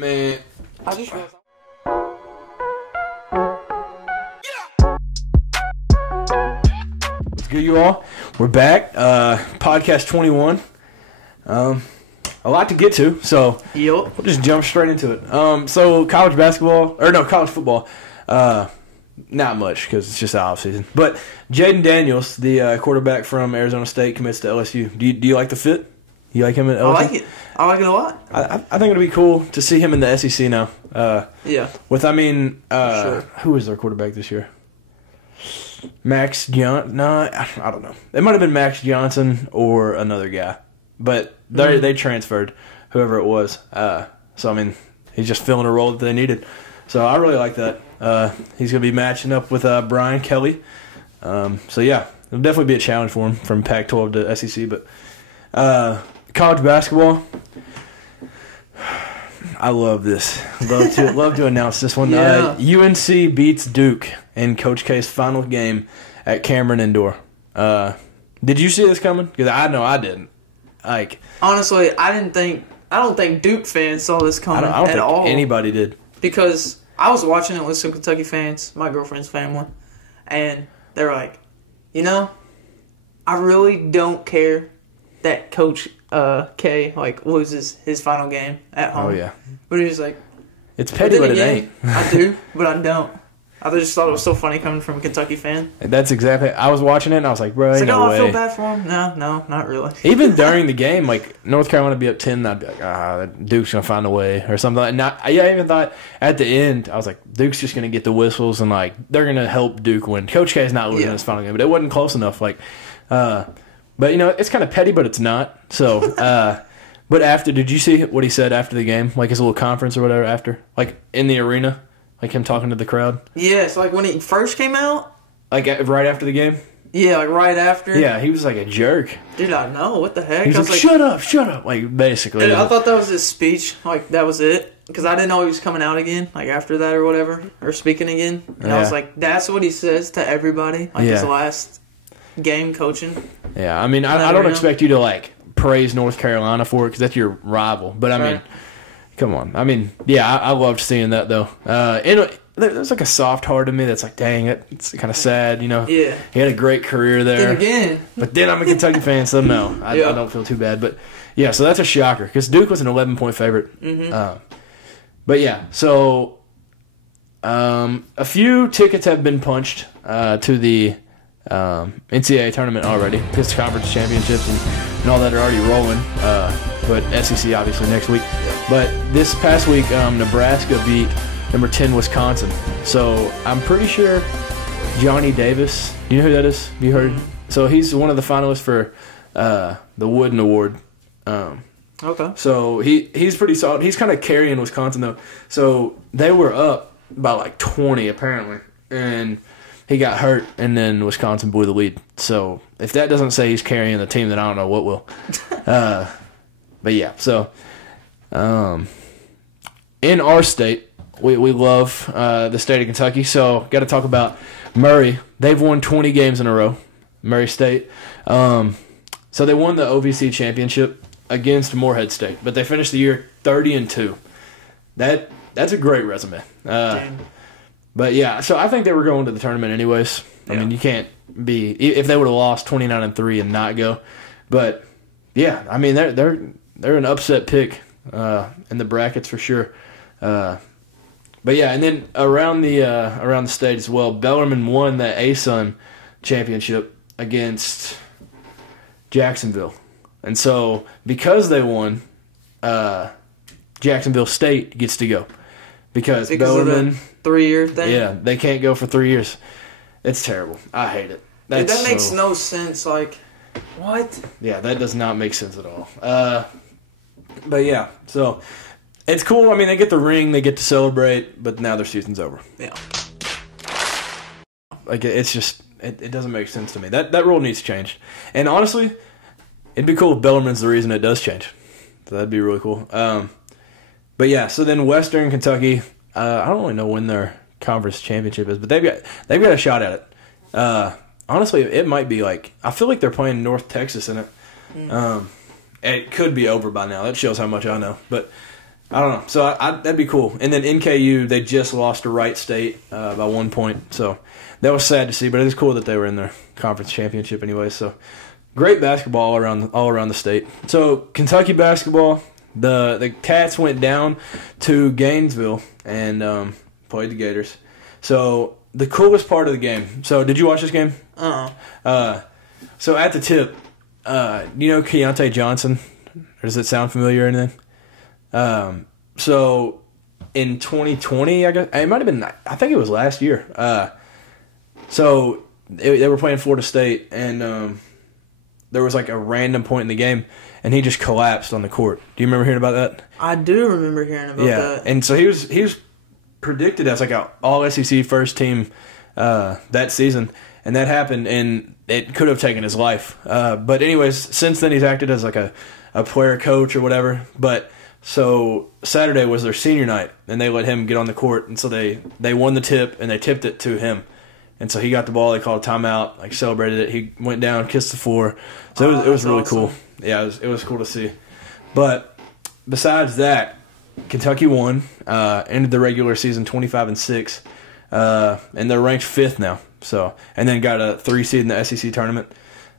Man. I just realized. What's good, you all? We're back. Podcast 21. A lot to get to, so Yup. we'll just jump straight into it. So college football. Not much because it's just the off season. But Jaden Daniels, the quarterback from Arizona State, commits to LSU. Do you like the fit? You like him at LSU? I like it. I like it a lot. I think it'll be cool to see him in the SEC now. Yeah. Sure. Who was their quarterback this year? Max Johnson? No, I don't know. It might have been Max Johnson or another guy. But they transferred, whoever it was. So, I mean, he's just filling a role that they needed. So, I really like that. He's going to be matching up with Brian Kelly. So, yeah, it'll definitely be a challenge for him from Pac-12 to SEC. But college basketball, I love this. Love to announce this one. Yeah. UNC beats Duke in Coach K's final game at Cameron Indoor. Did you see this coming? Because I know I didn't. Honestly, I don't think Duke fans saw this coming I don't at think all. anybody did. Because I was watching it with some Kentucky fans, my girlfriend's family, and they're like, I really don't care that Coach K loses his final game at home. Oh yeah, but he's like, it's petty, but it ain't. I do, but I don't. I just thought it was so funny coming from a Kentucky fan. That's exactly. I was watching it and I was like, bro, it's ain't like, no I way. feel bad for him. No, not really. Even during the game, North Carolina would be up 10, and I'd be like, Duke's gonna find a way or something. And I even thought at the end, I was like, Duke's just gonna get the whistles and they're gonna help Duke win. Coach K is not losing his final game, but it wasn't close enough. But it's kind of petty, but it's not. So, but after, did you see what he said after the game? His little conference or whatever after, in the arena. Him talking to the crowd? Yeah, so when he first came out? Right after the game? Yeah, right after? Yeah, he was like a jerk. Dude, I know. What the heck? He was like, shut up. Basically. Dude, I thought that was his speech. That was it. Because I didn't know he was coming out again, after that or whatever. Or speaking again. And I was like, that's what he says to everybody. His last game coaching. Yeah, I mean, I don't expect you to, praise North Carolina for it because that's your rival. But, I mean... Come on. I mean, yeah, I loved seeing that, though. There's a soft heart in me that's dang, it's kind of sad, Yeah. He had a great career there. Then again. But then I'm a Kentucky fan, so no, I don't feel too bad. But, yeah, so that's a shocker because Duke was an 11-point favorite. Mm-hmm. But, yeah, so a few tickets have been punched to the NCAA tournament already because conference championships and all that are already rolling. But SEC obviously next week. But this past week, Nebraska beat number 10 Wisconsin. So I'm pretty sure Johnny Davis. Do you know who that is? Have you heard? Mm-hmm. So he's one of the finalists for the Wooden Award. Okay. So he's pretty solid. He's kind of carrying Wisconsin though. So they were up by 20 apparently, and he got hurt, and then Wisconsin blew the lead. So if that doesn't say he's carrying the team, then I don't know what will. But yeah, so in our state, we love the state of Kentucky. So got to talk about Murray. They've won 20 games in a row, Murray State. So they won the OVC championship against Morehead State, but they finished the year 30-2. That's a great resume. But yeah, so I think they were going to the tournament anyways. I mean, you can't be if they would have lost 29-3 and not go. But yeah, I mean they're an upset pick in the brackets for sure. But yeah, and then around the state as well, Bellarmine won the ASUN championship against Jacksonville, and so because they won, Jacksonville State gets to go because Bellarmine of the 3-year thing. Yeah, they can't go for 3 years. It's terrible. I hate it. Dude, that makes no sense. What? Yeah, that does not make sense at all. But yeah, so it's cool. I mean, they get the ring, they get to celebrate, but now their season's over. Yeah. It's just it doesn't make sense to me. That rule needs to change. And honestly, it'd be cool if Bellarmine's the reason it does change. So that'd be really cool. But yeah, so then Western Kentucky, I don't really know when their conference championship is, but they've got a shot at it. Honestly, it might be I feel like they're playing North Texas in it. It could be over by now. That shows how much I know. But I don't know. So that'd be cool. And then NKU, they just lost to Wright State by 1 point. So that was sad to see, but it is cool that they were in their conference championship anyway. So great basketball all around the state. So Kentucky basketball, the Cats went down to Gainesville and played the Gators. So the coolest part of the game. So did you watch this game? So at the tip, you know Keontae Johnson? Or does it sound familiar or anything? So in 2020, I guess it might have been. I think it was last year. So they were playing Florida State, and there was like a random point in the game, and he just collapsed on the court. Do you remember hearing about that? I do remember hearing about that. And so he was predicted as like a All SEC first team that season, and that happened, and it could have taken his life. But anyways, since then he's acted as like a player coach or whatever. But so Saturday was their senior night, and they let him get on the court, and so they won the tip, and they tipped it to him. And so he got the ball. They called a timeout, like celebrated it. He went down, kissed the floor. So it was really awesome. cool. Yeah, it was cool to see. But besides that, Kentucky won. Ended the regular season 25-6, and they're ranked 5th now. So and then got a 3 seed in the SEC tournament.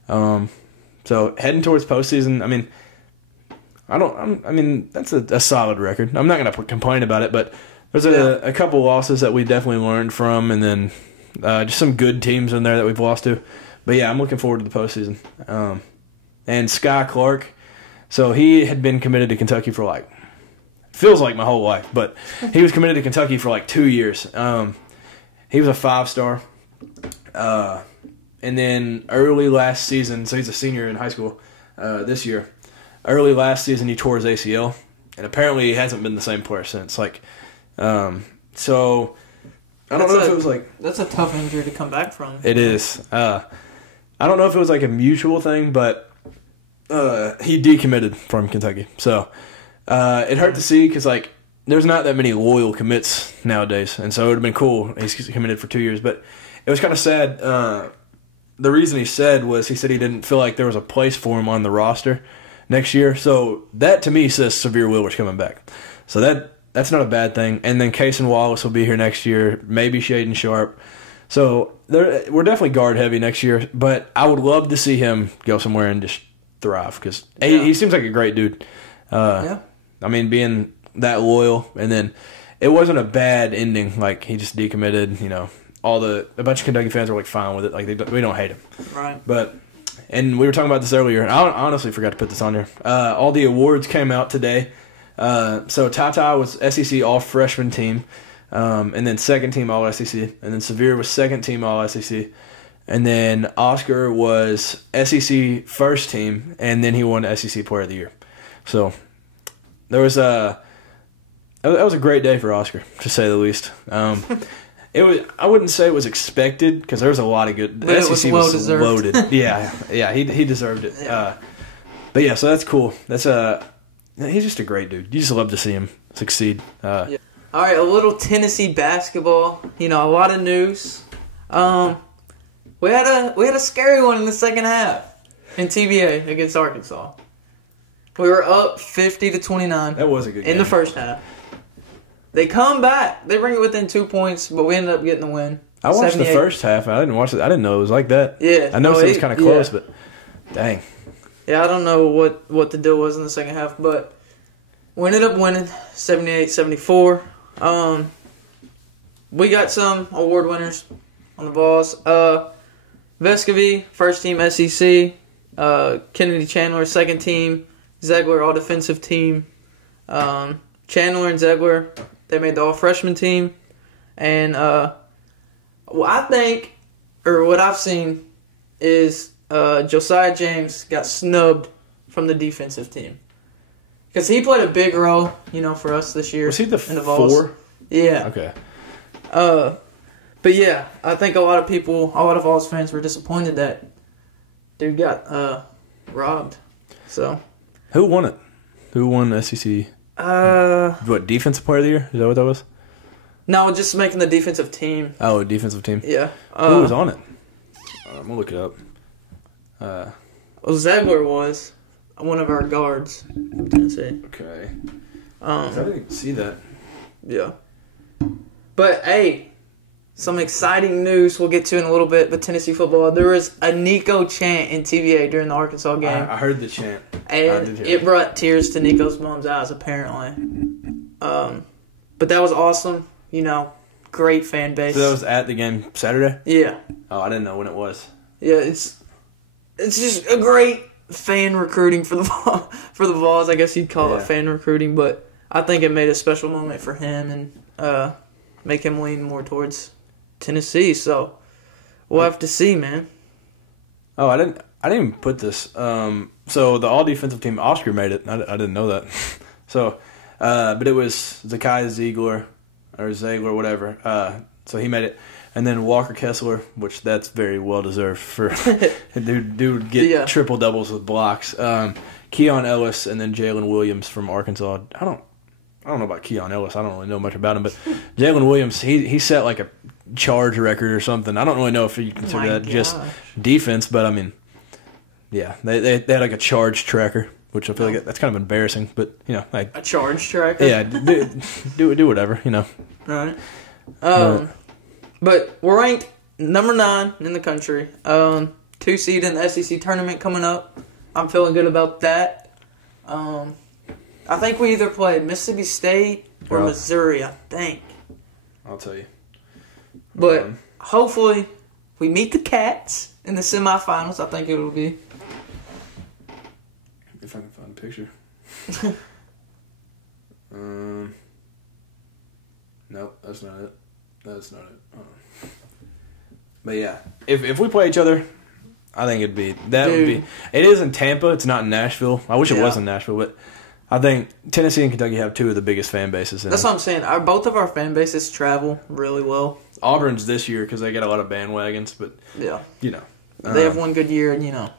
So heading towards postseason. I mean that's a solid record. I'm not going to complain about it, but there's a couple losses that we definitely learned from, and then just some good teams in there that we've lost to. But yeah, I'm looking forward to the postseason. And Sky Clark, so he had been committed to Kentucky for feels like my whole life, but he was committed to Kentucky for 2 years. He was a 5-star. And then early last season, so he's a senior in high school this year. Early last season, he tore his ACL, and apparently he hasn't been the same player since. So I don't know if it was that's a tough injury to come back from. It is. I don't know if it was a mutual thing, but he decommitted from Kentucky. So it hurt to see because there's not that many loyal commits nowadays, and so it would have been cool. He's committed for 2 years, but it was kind of sad. The reason he said he didn't feel like there was a place for him on the roster next year. So that to me says Severe Willer's coming back. So that's not a bad thing. And then Cason Wallace will be here next year, maybe Shaden Sharp. So we're definitely guard heavy next year, but I would love to see him go somewhere and just thrive because he seems like a great dude. I mean, being that loyal, and then it wasn't a bad ending. He just decommitted, a bunch of Kentucky fans were fine with it. We don't hate him. Right. And we were talking about this earlier, and I honestly forgot to put this on here. All the awards came out today. So Tata was SEC All-Freshman Team, and then second team All-SEC, and then Severe was second team All-SEC, and then Oscar was SEC First Team, and then he won SEC Player of the Year. So that was a great day for Oscar, to say the least. It was. I wouldn't say it was expected because there was a lot of good. But SEC it was well loaded. yeah. He deserved it. Yeah. But yeah, so that's cool. He's just a great dude. You just love to see him succeed. All right, a little Tennessee basketball. A lot of news. We had a scary one in the second half in TBA against Arkansas. We were up 50-29. That was a good game. In the first half. They come back. They bring it within 2 points, but we ended up getting the win. I watched the first half. I didn't watch it. I didn't know it was like that. Yeah. I know it was kind of close, but dang. Yeah, I don't know what the deal was in the second half, but we ended up winning 78-74. We got some award winners on the balls. Vescovy, first team SEC. Kennedy Chandler, second team. Zegler, all defensive team. Chandler and Zegler, they made the all-freshman team. And I think, or what I've seen, is Josiah James got snubbed from the defensive team. Because he played a big role, for us this year. Was he the in the Vols. 4? Yeah. Okay. But yeah, I think a lot of Vols fans were disappointed that dude got robbed. So. Who won it? Who won the SEC? Defensive Player of the Year? Is that what that was? No, just making the defensive team. Oh, defensive team. Yeah. Who was on it? I'm gonna look it up. Zegler was one of our guards in Tennessee. Okay. I didn't see that. Yeah. But, hey, some exciting news we'll get to in a little bit, but Tennessee football. There was a Nico chant in TVA during the Arkansas game. I heard the chant. And it brought tears to Nico's mom's eyes, apparently. But that was awesome. You know, great fan base. So that was at the game Saturday? Yeah. Oh, I didn't know when it was. Yeah, it's just a great fan recruiting for the Vols. I guess you'd call it fan recruiting, but I think it made a special moment for him and make him lean more towards Tennessee. So we'll have to see, man. Oh, I didn't even put this. So the all defensive team, Oscar made it. I didn't know that. So, but it was Zakai Ziegler, whatever. So he made it. And then Walker Kessler, which that's very well deserved for dude would get triple doubles with blocks. Keon Ellis and then Jalen Williams from Arkansas. I don't know about Keon Ellis. I don't really know much about him, but Jalen Williams, he set like a charge record or something. I don't really know if you consider that just defense, but I mean, yeah, they had like a charge tracker, which I feel like that's kind of embarrassing, but you know, like a charge tracker. Yeah, do whatever, you know. Right. But we're ranked number 9 in the country. 2 seed in the SEC tournament coming up. I'm feeling good about that. I think we either play Mississippi State or Missouri, I think. I'll tell you. But hopefully we meet the Cats in the semifinals. I think it will be. If I can find a picture. Nope, that's not it. That's not it. But yeah, if we play each other, I think it'd be would be. It is in Tampa. It's not in Nashville. I wish it was in Nashville, but I think Tennessee and Kentucky have 2 of the biggest fan bases. That's what I'm saying. Both of our fan bases travel really well. Auburn's this year because they get a lot of bandwagons, but you know, they have one good year, and you know.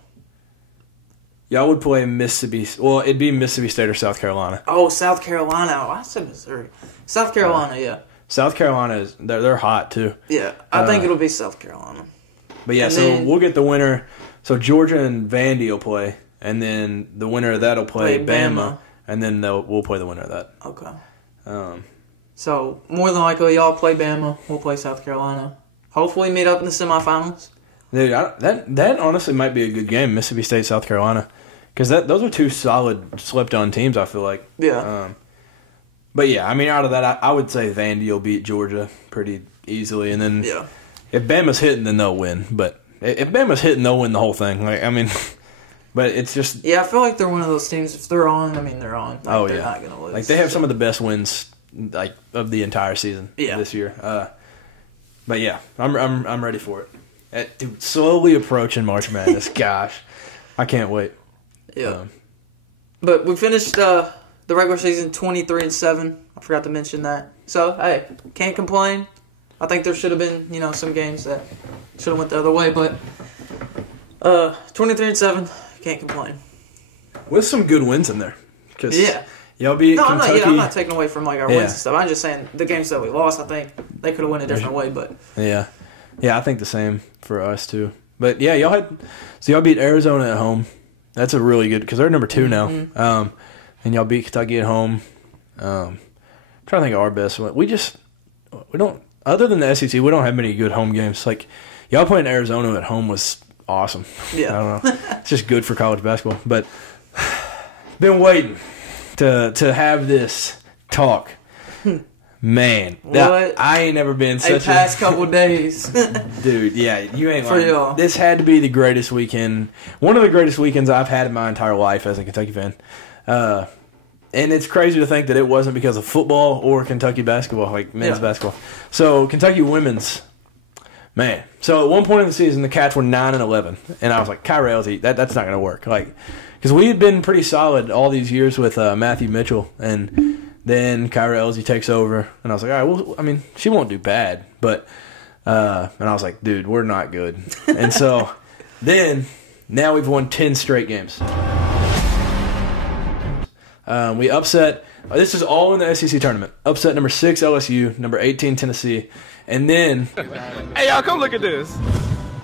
Y'all would play Mississippi. Well, it'd be Mississippi State or South Carolina. Oh, South Carolina. Oh, I said Missouri. South Carolina, yeah. South Carolina they're hot too. Yeah, I think it'll be South Carolina. But yeah, so we'll get the winner. So Georgia and Vandy will play, and then the winner of that will play Bama, and then we'll play the winner of that. Okay. So more than likely, y'all play Bama. We'll play South Carolina. Hopefully, meet up in the semifinals. Dude, that honestly might be a good game, Mississippi State, South Carolina, because those are 2 solid slept-on teams. I feel like. Yeah. But yeah, I mean, out of that, I would say Vandy will beat Georgia pretty easily, and then if Bama's hitting, then they'll win. But if Bama's hitting, they'll win the whole thing. Like, I mean, but it's just I feel like they're one of those teams. If they're on, I mean, they're on. Like, they're not gonna lose. Like they have some of the best wins like of the entire season this year. But yeah, I'm ready for it. Dude, slowly approaching March Madness. Gosh, I can't wait. Yeah. But we finished the regular season 23-7. I forgot to mention that. So, hey, can't complain. I think there should have been, some games that should have went the other way, but 23-7, can't complain. With some good wins in there. Y'all beat Kentucky. I'm not taking away from our wins and stuff. I'm just saying the games that we lost, I think they could have went a different way, but yeah, I think the same for us too. But yeah, y'all beat Arizona at home. That's a really good because they're number 2 now. And y'all beat Kentucky at home. I'm trying to think of our best one. We don't, other than the SEC, we don't have many good home games. Like, y'all playing Arizona at home was awesome. Yeah. I don't know. It's just good for college basketball. But been waiting to have this talk. Man, I ain't never been such past couple days. Dude, yeah, you ain't for lying. y'all. This had to be the greatest weekend. One of the greatest weekends I've had in my entire life as a Kentucky fan. And it's crazy to think that it wasn't because of football or Kentucky basketball, like men's basketball. So Kentucky women's, man. So at one point in the season, the Cats were 9-11, and I was like, Kyra Elsie, that's not going to work. Like, because we had been pretty solid all these years with Matthew Mitchell, and then Kyra Elsie takes over, and I was like, all right, well, I mean, she won't do bad, but and I was like, dude, we're not good. And so then now we've won 10 straight games. We upset, this is all in the SEC tournament, upset number 6 LSU, number 18 Tennessee, and then, hey y'all, come look at this,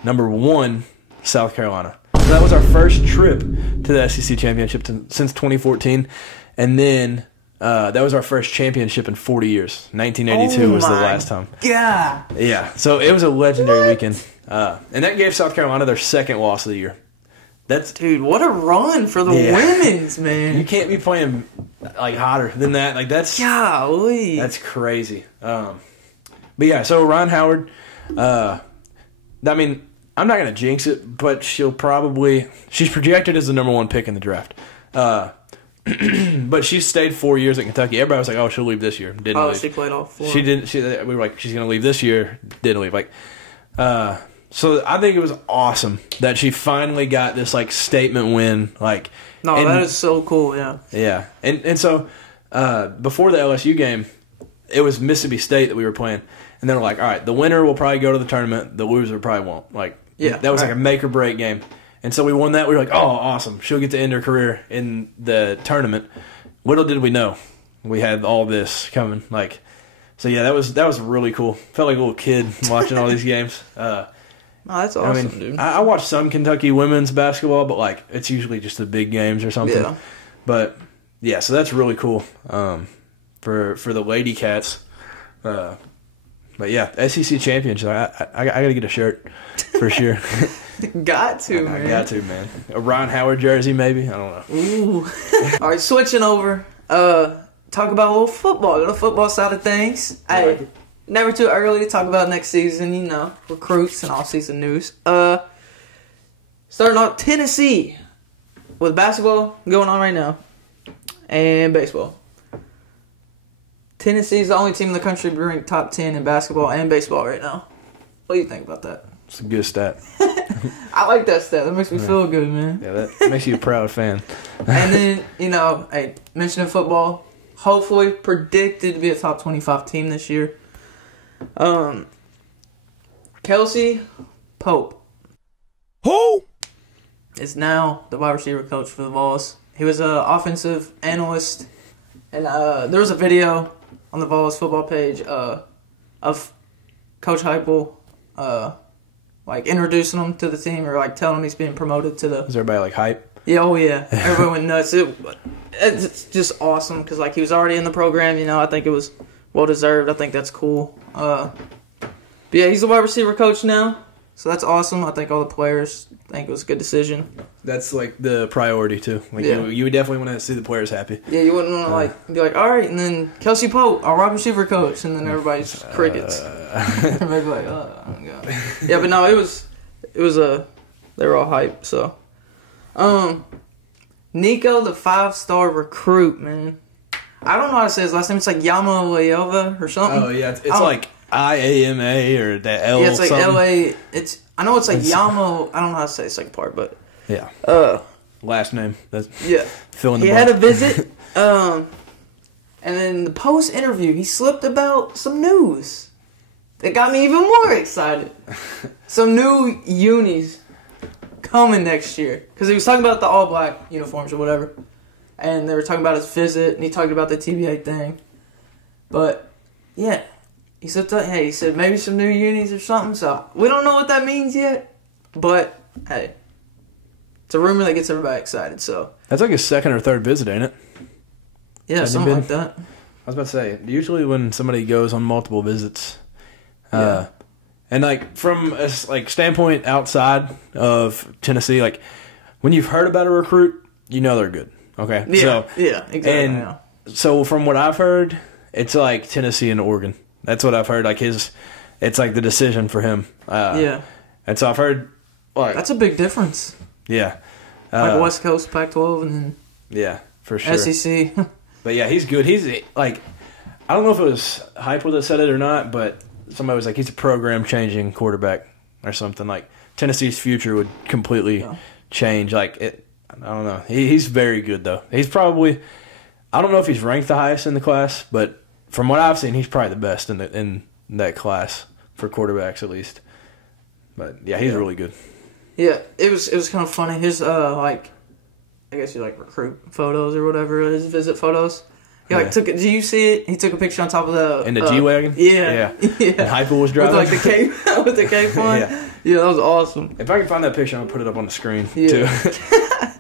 number 1 South Carolina. So that was our first trip to the SEC championship since 2014, and then That was our first championship in 40 years. 1982 was the last time. Yeah. Yeah, so it was a legendary weekend. And that gave South Carolina their second loss of the year. Dude, what a run for the women's, man. You can't be playing like hotter than that. Like that's golly. That's crazy. But yeah, so Ryan Howard, I mean, I'm not gonna jinx it, but she's projected as the number 1 pick in the draft. But she stayed 4 years at Kentucky. Everybody was like, "Oh, she'll leave this year." Didn't leave. She played all 4. She didn't. We were like, "She's gonna leave this year." Didn't leave. Like, so I think it was awesome that she finally got this like statement win. Like, that is so cool. Yeah. Yeah, and so before the LSU game, it was Mississippi State that we were playing, and they were like, "All right, the winner will probably go to the tournament. The loser probably won't." Like, that was like a make or break game. And so we won that. We were like, "Oh, awesome! She'll get to end her career in the tournament." Little did we know, we had all this coming. Like, so yeah, that was really cool. Felt like a little kid watching all these games. That's awesome, dude. I watch some Kentucky women's basketball, but like it's usually just the big games or something. Yeah. But yeah, so that's really cool for the Lady Cats. But yeah, SEC champions. I got to get a shirt for sure. Got to, man. I got to, man. A Ryan Howard jersey, maybe. I don't know. Ooh. All right, switching over. Talk about a little football. The football side of things. Hey, never too early to talk about next season. Recruits and off-season news. Starting off Tennessee with basketball going on right now and baseball. Tennessee's the only team in the country ranked top 10 in basketball and baseball right now. What do you think about that? It's a good stat. I like that stat. That makes me feel good, man. Yeah, that makes you a proud fan. And then, hey, mentioning football, hopefully predicted to be a top 25 team this year. Kelsey Pope. Who? Is now the wide receiver coach for the Vols. He was an offensive analyst. And there was a video on the Vols football page of Coach Heupel introducing him to the team or telling him he's being promoted to the... Is everybody hype? Yeah, oh yeah. Everyone went nuts. It's just awesome because he was already in the program. I think it was well deserved. I think that's cool. But yeah, he's the wide receiver coach now, so that's awesome. I think all the players think it was a good decision. That's the priority too. You would definitely want to see the players happy. Yeah, you wouldn't want to be like, all right, and then Kelsey Pope, our wide receiver coach, and then everybody's crickets. Everybody's like, oh God. Yeah, but no, it was they were all hyped. So, Nico, the 5-star recruit, man. I don't know how to say his last name. It's Yamalayova or something. Oh yeah, it's IAMA or the L. Yeah, it's something. LA. I know it's Yamo. I don't know how to say the second part, but yeah. Last name. Fill in the He blank. had a visit. And then the post interview, he slipped about some news that got me even more excited. Some new unis coming next year because he was talking about the all black uniforms or whatever, and they were talking about his visit, and he talked about the TBA thing. But yeah. He said maybe some new unis or something. So we don't know what that means yet, but hey, it's a rumor that gets everybody excited. So that's like his second or third visit, ain't it? Yeah, something like that. I was about to say, usually when somebody goes on multiple visits, and from a standpoint outside of Tennessee, when you've heard about a recruit, they're good. Okay, yeah, exactly. And so from what I've heard, it's like Tennessee and Oregon. That's what I've heard. It's the decision for him. Yeah. And so I've heard. That's a big difference. Yeah. West Coast, Pac-12, and then. Yeah, for sure. SEC. But yeah, he's good. He's I don't know if it was Heupel that said it or not, but somebody was like, he's a program-changing quarterback or something. Tennessee's future would completely change. I don't know. He's very good though. He's probably. I don't know if he's ranked the highest in the class, but. From what I've seen, he's probably the best in that class for quarterbacks, at least. But yeah, he's really good. Yeah, it was kind of funny. His I guess you recruit photos or whatever. His visit photos. He took it. Do you see it? He took a picture on top of the in the G-Wagon. Yeah. And Heupel was driving with the cape with the cape on. Yeah, that was awesome. If I can find that picture, I'm gonna put it up on the screen too.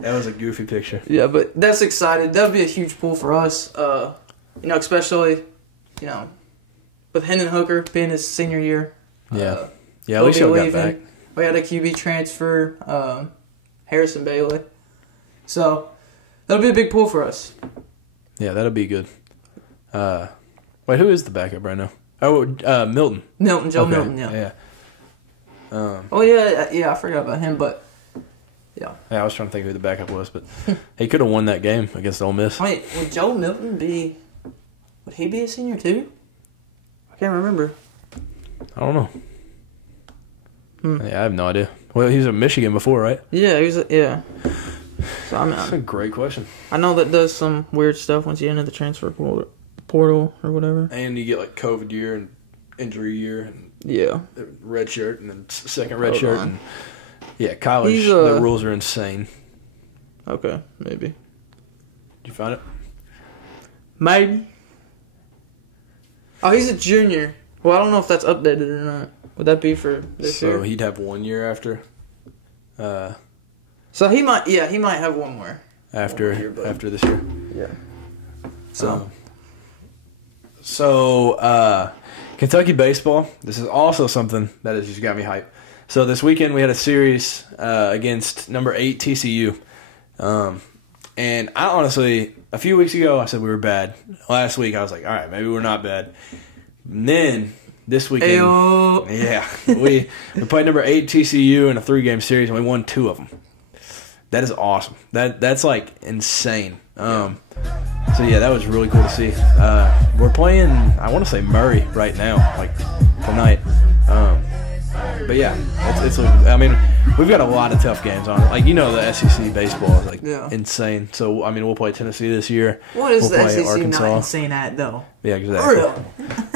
That was a goofy picture. Yeah, but that's exciting. That'd be a huge pull for us. especially, with Hendon Hooker being his senior year. Yeah. At least he'll got back. We had a QB transfer, Harrison Bailey. So, that'll be a big pull for us. Yeah, that'll be good. Wait, who is the backup right now? Oh, Milton. Joe Milton, yeah. I forgot about him, but yeah. I was trying to think who the backup was, but he could have won that game against Ole Miss. Wait, would Joe Milton would he be a senior too? I can't remember. I don't know. Yeah, I have no idea. Well, he was at Michigan before, right? Yeah, yeah. So That's a great question. I know that does some weird stuff once you enter the transfer portal or whatever. And you get like COVID year and injury year and red shirt and then second red shirt. And, yeah, college, the rules are insane. Okay, maybe. Did you find it? Maybe. Oh, he's a junior. Well, I don't know if that's updated or not. Would that be for this year? So he'd have 1 year after. So he might have one more. After this year. Yeah. So, Kentucky baseball. This is also something that has just got me hyped. So this weekend we had a series against number 8 TCU. And I honestly, a few weeks ago I said we were bad. Last week I was like, all right, maybe we're not bad. And then this weekend, we played number 8 TCU in a 3-game series and we won 2 of them. That is awesome. That's like insane. So yeah, that was really cool to see. We're playing, I want to say Murray right now, like tonight. But yeah, it's I mean, we've got a lot of tough games on it. Like, the SEC baseball is like insane. So I mean, we'll play Tennessee this year. What is we'll the SEC Arkansas. not insane at though? Yeah, exactly.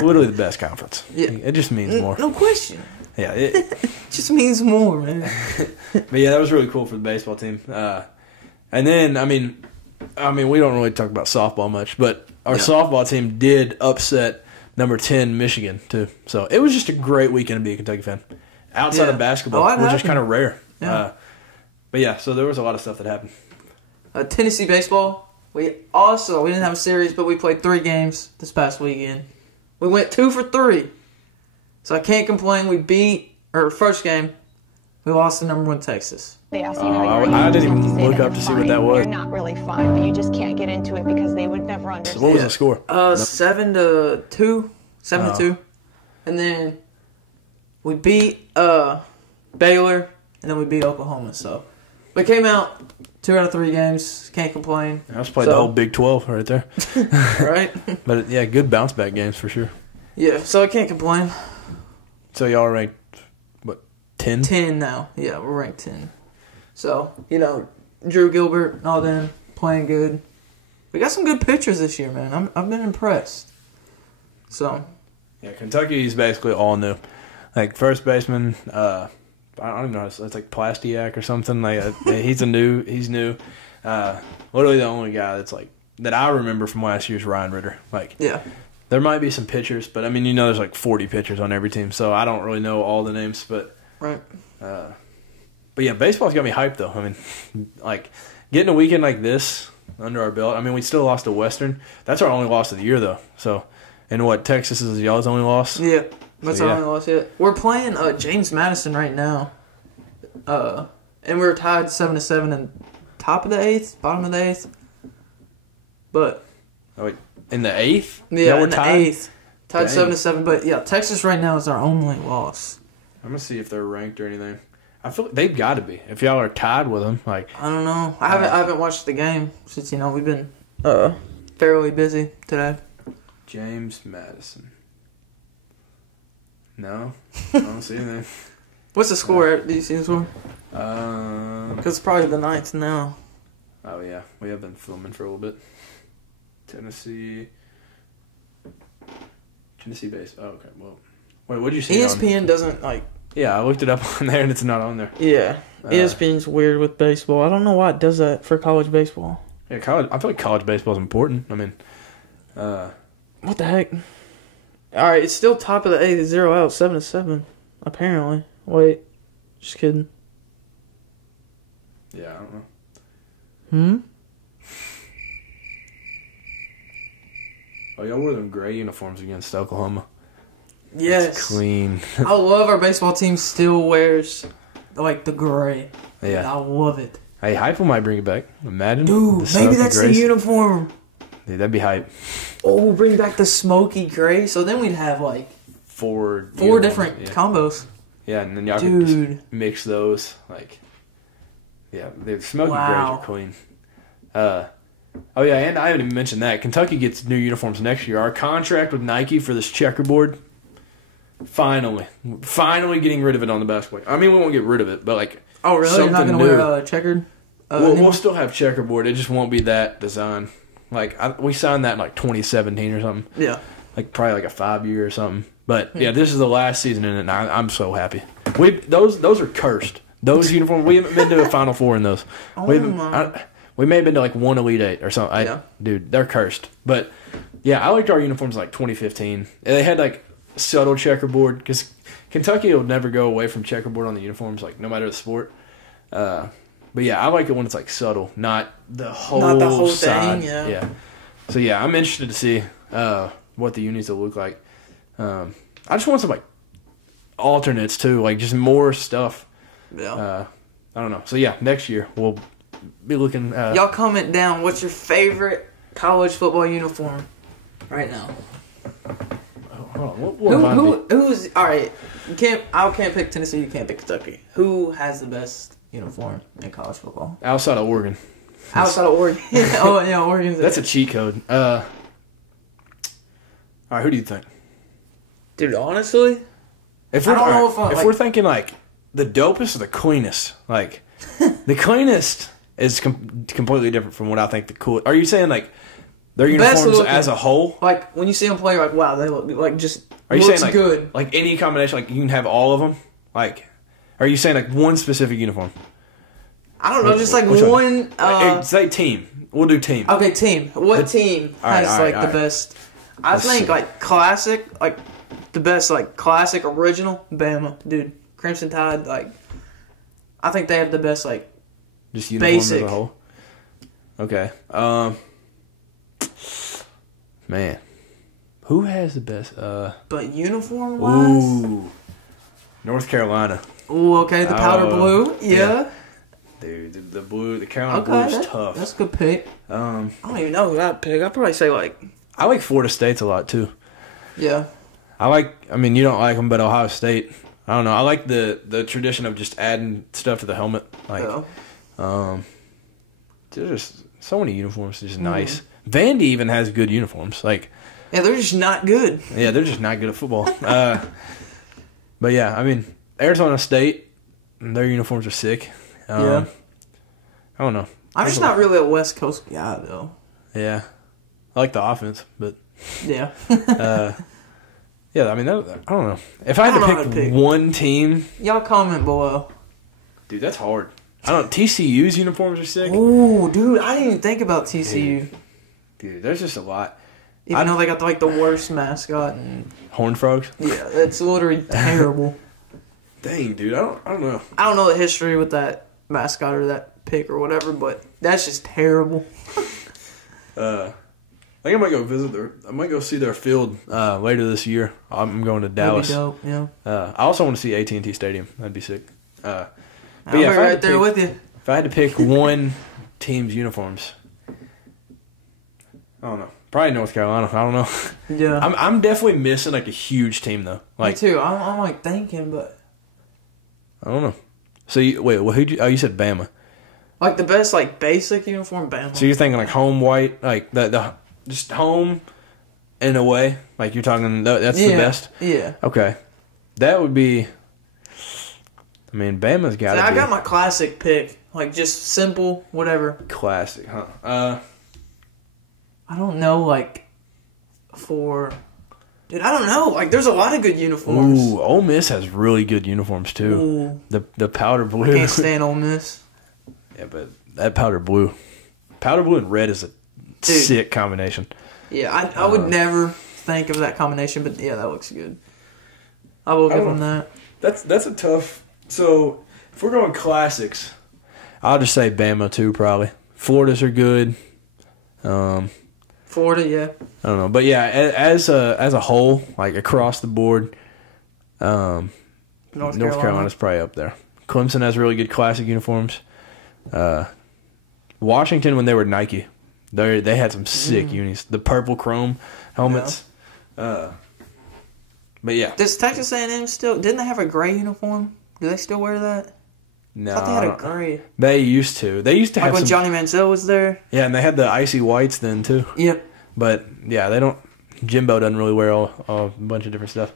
Literally the best conference. Yeah, it just means more. No question. Yeah, it just means more, man. But yeah, that was really cool for the baseball team. And then I mean, we don't really talk about softball much, but our softball team did upset number 10 Michigan too. So it was just a great weekend to be a Kentucky fan. Outside of basketball, which is kind of rare. Yeah. But yeah, so there was a lot of stuff that happened. Tennessee baseball. We didn't have a series, but we played 3 games this past weekend. We went 2 for 3. So I can't complain. We beat our first game. We lost to number 1 Texas. They asked you how you're I didn't even look up to see what that was. You're not really fun, but you just can't get into it because they would never understand. So what was the score? 7-2. 7-2. And then we beat Baylor, and then we beat Oklahoma. So we came out 2 out of 3 games. Can't complain. I was playing the whole Big 12 right there. Right? But yeah, good bounce back games for sure. Yeah, so I can't complain. So y'all are ranked, what, 10? 10 now. Yeah, we're ranked 10. So, Drew Gilbert and all them playing good. We got some good pitchers this year, man. I've been impressed. So. Yeah, Kentucky's basically all new. Like, first baseman, I don't even know, it's like Plastiak or something. Like, he's new. Literally the only guy that's like, that I remember from last year's Ryan Ritter. Like, yeah. There might be some pitchers, but I mean, there's like 40 pitchers on every team, so I don't really know all the names, but. Right. But yeah, baseball's got me hyped though. I mean, like, getting a weekend like this under our belt. I mean, we still lost to Western. That's our only loss of the year though. So, and what, Texas is y'all's only loss? Yeah, that's our only loss yet. We're playing James Madison right now, and we're tied 7-7 in top of the 8th, bottom of the 8th. But in the 8th? Yeah, we're in the 8th. Tied 7-7, but yeah, Texas right now is our only loss. I'm gonna see if they're ranked or anything. I feel like they've got to be. If y'all are tied with them, like, I don't know. I haven't watched the game since we've been fairly busy today. James Madison. No, I don't see anything. What's the score? Do you see the score? Because it's probably the 9th now. Oh yeah, we have been filming for a little bit. Tennessee base. Oh, okay. Well, wait. What did you see? ESPN doesn't like. Yeah, I looked it up on there and it's not on there. Yeah, ESPN's weird with baseball. I don't know why it does that for college baseball. Yeah, I feel like college baseball is important. I mean, what the heck? All right, it's still top of the 8th, 0 out, 7-7. Apparently. Wait, just kidding. Yeah, I don't know. Oh, y'all wore them gray uniforms against Oklahoma. Yes. It's clean. I love our baseball team still wears, like, the gray. Yeah. I love it. Hey, Hype might bring it back. Imagine. Dude, maybe that's the uniform. Dude, that'd be hype. Oh, we'll bring back the smoky gray. So then we'd have, like, Four different combos. Yeah, and then y'all can just mix those. Like, yeah, the smoky grays are clean. Oh, yeah, and I haven't even mentioned that. Kentucky gets new uniforms next year. Our contract with Nike for this checkerboard, finally getting rid of it on the basketball. I mean, we won't get rid of it, but, like, oh, really? You're not going to wear checkered? We'll still have checkerboard. It just won't be that design. Like, we signed that in, like, 2017 or something. Yeah. Like, probably, like, a 5-year or something. But, yeah, this is the last season in it, and I'm so happy. Those are cursed. Those uniforms, we haven't been to a Final Four in those. We may have been to, like, one Elite Eight or something. Dude, they're cursed. But, yeah, I liked our uniforms, like, 2015. And they had, like, subtle checkerboard. Because Kentucky will never go away from checkerboard on the uniforms, like, no matter the sport. But, yeah, I like it when it's, like, subtle, not the whole side. thing, yeah. So, yeah, I'm interested to see what the unis will look like. I just want some, like, alternates, too. Like, just more stuff. Yeah. I don't know. So, yeah, next year we'll be looking. Y'all comment down. What's your favorite college football uniform right now? Hold on. Who's all right? I can't pick Tennessee. You can't pick Kentucky. Who has the best uniform in college football Outside of Oregon? Outside of Oregon. Oh yeah, Oregon's. That's a cheat code. All right, who do you think? Dude, honestly, if we're thinking like the dopest or the cleanest, like the cleanest is completely different from what I think the cool. Are you saying like their uniforms as a whole? Like when you see them play, you're like wow, they look like just. Are you saying like good? Like any combination, like you can have all of them? Like, are you saying like one specific uniform? I don't know, just like one. Say team. We'll do team. Okay, team. What team has the best? I think like classic, like the best, like classic original Bama, dude. Crimson Tide, like I think they have the best, like just uniform as a whole. Okay. Man, who has the best? But uniform wise, ooh, North Carolina. Ooh, okay, the powder blue, yeah. Dude, the blue, the Carolina blue is tough. That's a good pick. I don't even know who I'd pick. I'd probably say like. I like Florida State's a lot too. Yeah. I mean, you don't like them, but Ohio State. I don't know. I like the tradition of just adding stuff to the helmet. Like, there's just so many uniforms. It's just nice. Vandy even has good uniforms. Like, yeah, they're just not good. Yeah, they're just not good at football. But yeah, I mean, Arizona State, their uniforms are sick. I don't know. I'm just not really a West Coast guy though. Yeah, I like the offense, but yeah. Yeah, I mean, I don't know. If I had to pick one team, y'all comment below. Dude, that's hard. I don't. TCU's uniforms are sick. Ooh, dude, I didn't even think about TCU. Dude, there's just a lot. Even though they got like the worst mascot. And, Horned Frogs. Yeah, that's literally terrible. Dang, dude, I don't know. I don't know the history with that mascot or that pick or whatever, but that's just terrible. I think I might go visit I might go see their field later this year. I'm going to Dallas. That'd be dope, yeah. I also want to see AT&T Stadium. That'd be sick. But I'll be right there with you. If I had to pick one team's uniforms, I don't know. Probably North Carolina. I don't know. Yeah. I'm definitely missing like a huge team though. Like, me too. I'm like thinking, but I don't know. So you said Bama. Like the best like basic uniform, Bama. So you're thinking like home white, like the just home and away. Like you're talking that's the best. Yeah. Okay, that would be. I mean, Bama's got. I got my classic pick, like just simple, whatever. Classic, huh? I don't know, like dude, I don't know. Like, there's a lot of good uniforms. Ooh, Ole Miss has really good uniforms too. Ooh. The powder blue. Can't stand Ole Miss. Yeah, but that powder blue and red is a sick combination. Yeah, I would never think of that combination, but yeah, that looks good. I will give them that. That's a tough. So if we're going classics, I'll just say Bama too. Probably Florida's are good. Florida, yeah. I don't know, but yeah, as a whole, like across the board, North Carolina's probably up there. Clemson has really good classic uniforms. Washington, when they were Nike, they had some sick unis. The purple chrome helmets. Yeah. But yeah, does Texas A&M still? Didn't they have a gray uniform? Do they still wear that? no, I thought they had a gray. They used to. They used to have Like when some, Johnny Manziel was there. yeah, and they had the icy whites then too. Yep. But yeah, they don't. Jimbo doesn't really wear a bunch of different stuff.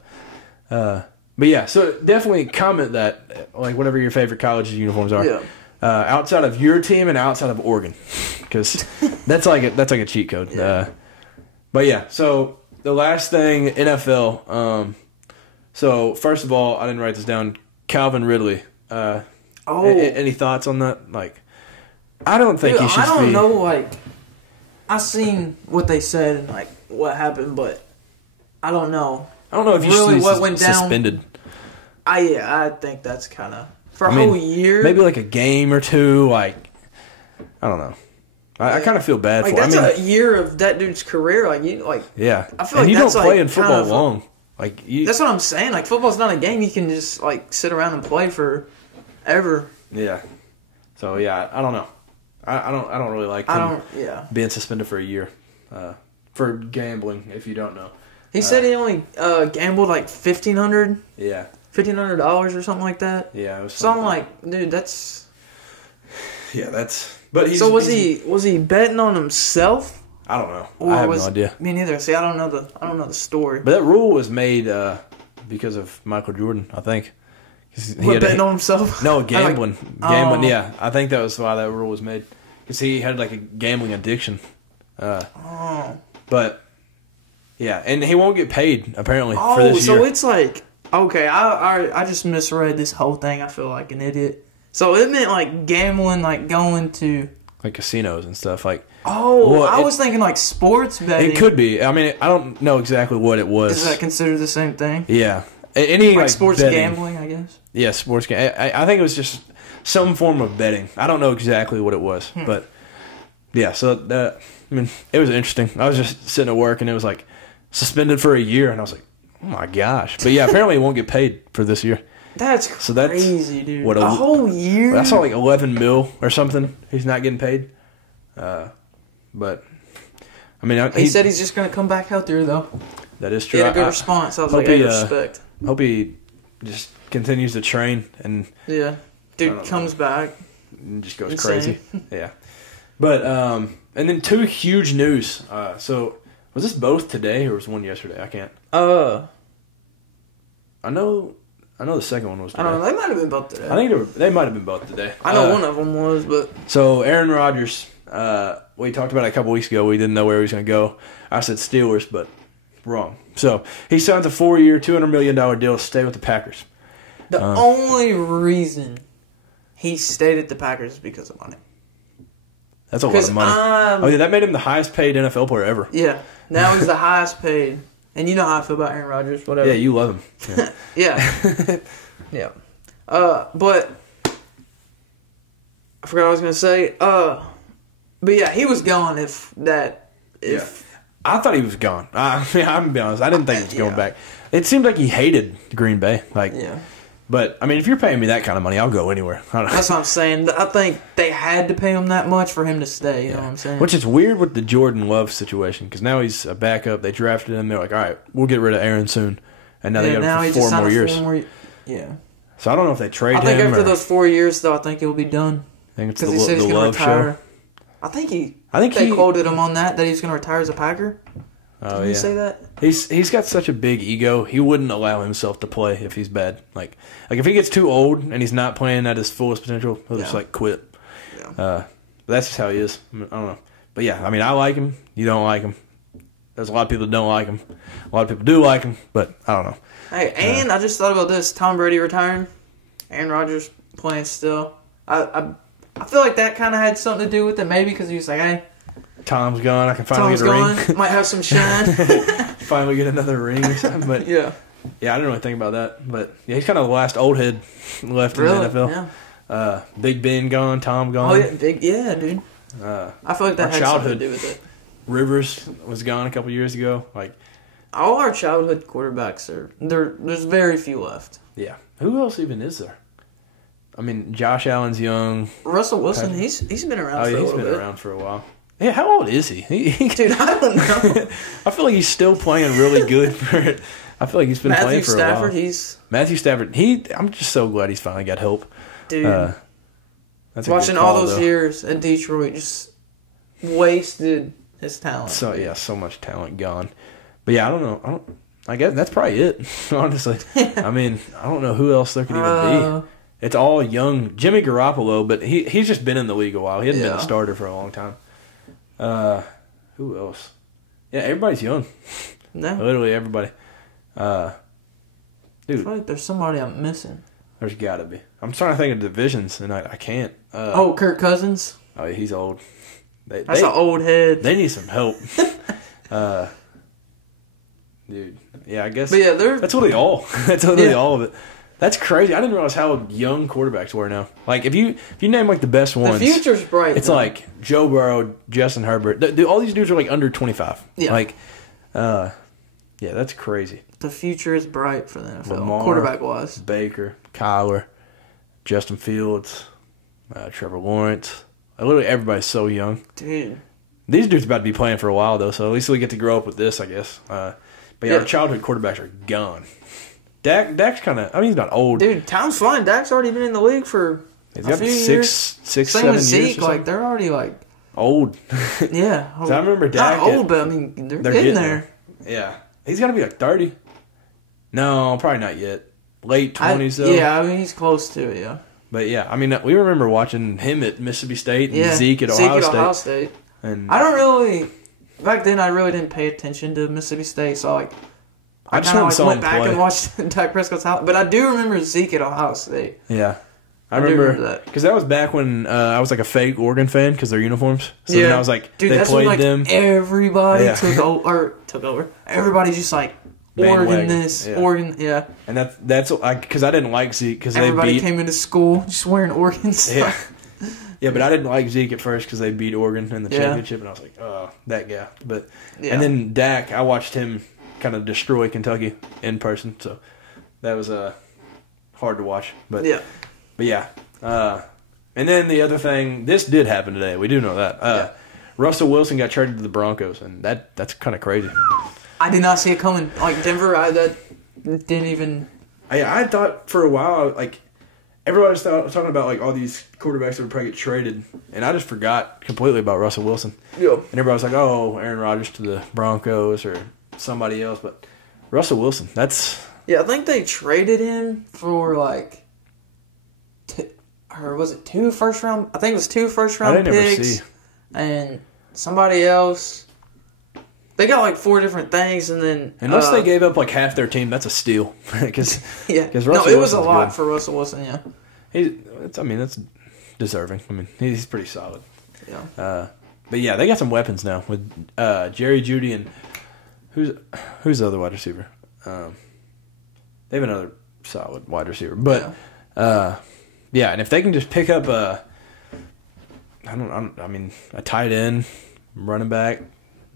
But yeah, so definitely comment that, like, whatever your favorite college uniforms are. Yeah. Outside of your team and outside of Oregon, because that's like a cheat code. Yeah. But yeah, so the last thing, NFL. So first of all, I didn't write this down. Calvin Ridley. Any thoughts on that? Like, I don't think he should. I don't know. Like, I seen what they said and like what happened, but I don't know. I don't know if you really should what went down. Suspended. I think that's kind of for a whole year. Maybe like a game or two. Like, I don't know. I kind of feel bad like for him. That's a year of that dude's career. Like yeah. I feel and like you that's don't play like in football kind of long. Like that's what I'm saying. Like football's not a game you can just like sit around and play for ever. Yeah. So yeah, I don't know. I don't really like him being suspended for a year for gambling. If you don't know, he said he only gambled like $1,500. Yeah. $1,500 or something like that. Yeah. It was so I'm like, dude, that's. Yeah, that's. But he's, so was he betting on himself? I don't know. Or I have no idea. Me neither. See, I don't know the story. But that rule was made because of Michael Jordan, I think. What, betting on himself? No, gambling. Gambling, yeah. I think that was why that rule was made. Because he had like a gambling addiction. But, yeah. And he won't get paid, apparently, for this year. So it's like, okay, I just misread this whole thing. I feel like an idiot. So it meant like gambling, like going to... Like casinos and stuff. Like. I was thinking like sports betting. It could be. I mean, I don't know exactly what it was. Is that considered the same thing? Yeah. Any like sports betting. Gambling, I guess. Yeah, sports gambling. I think it was just some form of betting. I don't know exactly what it was, but yeah. So I mean, it was interesting. I was just sitting at work and it was like suspended for a year, and I was like, oh my gosh. But yeah, apparently he won't get paid for this year. That's crazy, dude. What a whole year? I saw like 11 mil or something. He's not getting paid. But I mean, he said he's just gonna come back out there though. That is true. He had a good response. I was like, hey, respect. Hope he just continues to train and dude comes back and just goes crazy. Yeah, but and then two huge news. So was this both today or was one yesterday? I can't. I know the second one was today. I don't know. They might have been both today. I think they might have been both today. I know one of them was, but so Aaron Rodgers. We talked about it a couple weeks ago. We didn't know where he was going to go. I said Steelers, but wrong. So he signs a 4-year, $200 million deal to stay with the Packers. The only reason he stayed at the Packers is because of money. That's a lot of money. That made him the highest paid NFL player ever. Yeah. Now he's the highest paid. And you know how I feel about Aaron Rodgers, whatever. Yeah, you love him. Yeah. Yeah. But I forgot what I was going to say. But yeah, he was gone I thought he was gone. I'm going to be honest. I didn't think he was going back. It seemed like he hated Green Bay. But, I mean, if you're paying me that kind of money, I'll go anywhere. That's what I'm saying. I think they had to pay him that much for him to stay. You know what I'm saying? Which is weird with the Jordan Love situation because now he's a backup. They drafted him. They're like, all right, we'll get rid of Aaron soon. And now they got him for 4 more years. Yeah. So I don't know if they trade him. I think after those 4 years, though, I think he'll be done. I think it's the Love show. I think they quoted him on that he's going to retire as a Packer. Oh, Did he say that? He's got such a big ego. He wouldn't allow himself to play if he's bad. Like if he gets too old and he's not playing at his fullest potential, he'll just like quit. Yeah. But that's just how he is. I don't know. But yeah, I mean, I like him. You don't like him. There's a lot of people that don't like him. A lot of people do like him, but I don't know. Hey, and I just thought about this: Tom Brady retiring, Aaron Rodgers playing still. I feel like that kind of had something to do with it, maybe because he was like, "Hey, Tom's gone. I can finally get a ring. Might have some shine. Finally get another ring or something." But yeah, I didn't really think about that. But yeah, he's kind of the last old head left in the NFL. Yeah. Big Ben gone, Tom gone. Oh yeah, dude. I feel like that had something to do with it. Rivers was gone a couple years ago. Like, all our childhood quarterbacks there's very few left. yeah. Who else even is there? I mean, Josh Allen's young. Russell Wilson, he's been around for a little bit. He's been around for a while. Yeah, how old is he? Dude, I don't know. I feel like he's still playing really good for it. I feel like he's been playing for a while. Matthew Stafford, I'm just so glad he's finally got help. Dude, that's watching all those years at Detroit just wasted his talent. So much talent gone. But yeah, I don't know. I guess that's probably it, honestly. I mean, I don't know who else there could even be. It's all young. Jimmy Garoppolo, but he's just been in the league a while. He hasn't been a starter for a long time. Who else? Yeah, everybody's young. No. Literally everybody. Dude. I feel like there's somebody I'm missing. There's got to be. I'm trying to think of divisions, and I can't. Kirk Cousins? Oh, he's old. That's an old head. They need some help. Dude. Yeah, I guess. But yeah, that's really all. That's literally all of it. That's crazy. I didn't realize how young quarterbacks were now. Like, if you name, like, the best ones. The future's bright. It's like Joe Burrow, Justin Herbert. All these dudes are, like, under 25. Yeah. Like, yeah, that's crazy. The future is bright for the NFL, Lamar, quarterback-wise. Baker, Kyler, Justin Fields, Trevor Lawrence. Literally everybody's so young. Dude. These dudes about to be playing for a while, though, so at least we get to grow up with this, I guess. But yeah, our childhood quarterbacks are gone. Dak's kind of, I mean, he's not old. Dude, time's flying. Dak's already been in the league for a few years. Six, Same 7 with years. Zeke, like, they're already, like... Old. Yeah. I remember Dak. Not old, but, I mean, they're getting there. Yeah. He's got to be, like, 30. No, probably not yet. Late 20s, though. Yeah, I mean, he's close to it, yeah. But, yeah, I mean, we remember watching him at Mississippi State and Zeke at Ohio State. And I don't really... Back then, I really didn't pay attention to Mississippi State, so, like... I just kind of went went back and watched Dak Prescott's house. But I do remember Zeke at Ohio State. Yeah. I remember that. Because that was back when I was like a fake Oregon fan because their uniforms. So then I was like, dude, they that's played when, like, them. Everybody took over. Everybody just like, Oregon this, Oregon, And that's because I didn't like Zeke because everybody came into school just wearing Oregon stuff. Yeah, but I didn't like Zeke at first because they beat Oregon in the championship, and I was like, oh, that guy. But and then Dak, I watched him kind of destroy Kentucky in person, so that was hard to watch. But yeah. And then the other thing, this did happen today. We do know that. Russell Wilson got traded to the Broncos, and that's kind of crazy. I did not see it coming. Like Denver, that didn't even. I thought for a while, like everybody was talking about like all these quarterbacks that would probably get traded, and I just forgot completely about Russell Wilson. Yeah. And everybody was like, "Oh, Aaron Rodgers to the Broncos or somebody else," but Russell Wilson, that's. Yeah, I think they traded him for like. Or was it 2 first round? I think it was 2 first round picks. And somebody else. They got like 4 different things, and then unless they gave up like half their team, that's a steal. Because it was a lot for Russell Wilson. Yeah, that's deserving. I mean, he's pretty solid. Yeah. But yeah, they got some weapons now with Jerry Jeudy and who's the other wide receiver? They have another solid wide receiver, but yeah, and if they can just pick up a tight end, running back,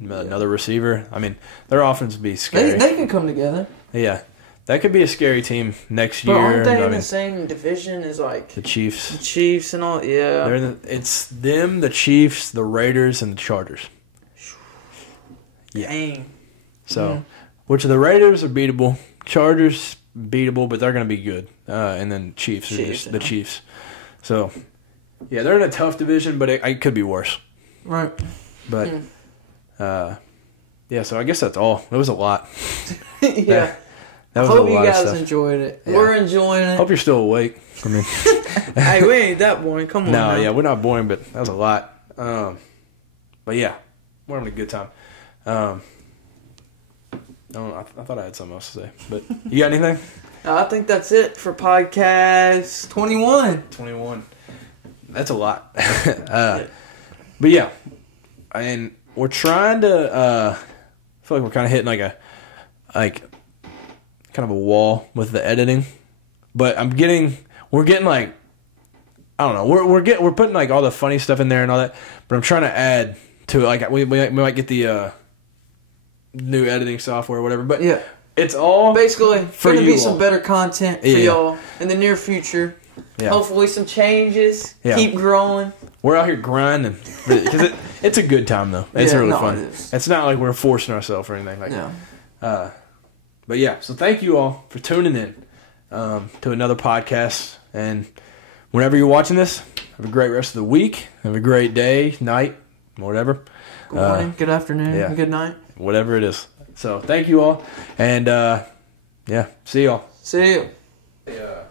another receiver. I mean, their offense would be scary. They can come together. Yeah, that could be a scary team next but year. Aren't they in the same division as like the Chiefs? The Chiefs and all. Yeah, it's them, the Chiefs, the Raiders, and the Chargers. Yeah. Dang. So, which the Raiders are beatable, Chargers beatable, but they're going to be good. And then Chiefs are just the Chiefs. So, yeah, they're in a tough division, but it could be worse. Right. But, yeah, so I guess that's all. It was a lot. Yeah. That was hope a lot you guys of stuff. enjoyed it. Yeah. We're enjoying it. Hope you're still awake. I mean, hey, we ain't that boring. Come on. No, now. yeah, we're not boring, but that was a lot. But yeah, we're having a good time. I thought I had something else to say, but you got anything? I think that's it for podcast 21. 21. That's a lot. But yeah, and we're trying to. I feel like we're kind of hitting like kind of a wall with the editing, but we're getting like, I don't know, we're putting like all the funny stuff in there and all that, but I'm trying to add to like we might get the new editing software or whatever. But Yeah. it's all Basically, for going to you be some all. better content for Yeah. y'all in the near future. Yeah. Hopefully some changes. Yeah. Keep growing. We're out here grinding because it's a good time though. It's Yeah, really no, fun. it is. It's not like we're forcing ourselves or anything like No. that. But yeah, so thank you all for tuning in to another podcast. And whenever you're watching this, have a great rest of the week. Have a great day, night, whatever. Good morning, good afternoon, yeah. good night. Whatever it is. So thank you all. And yeah, see y'all. See you. Yeah.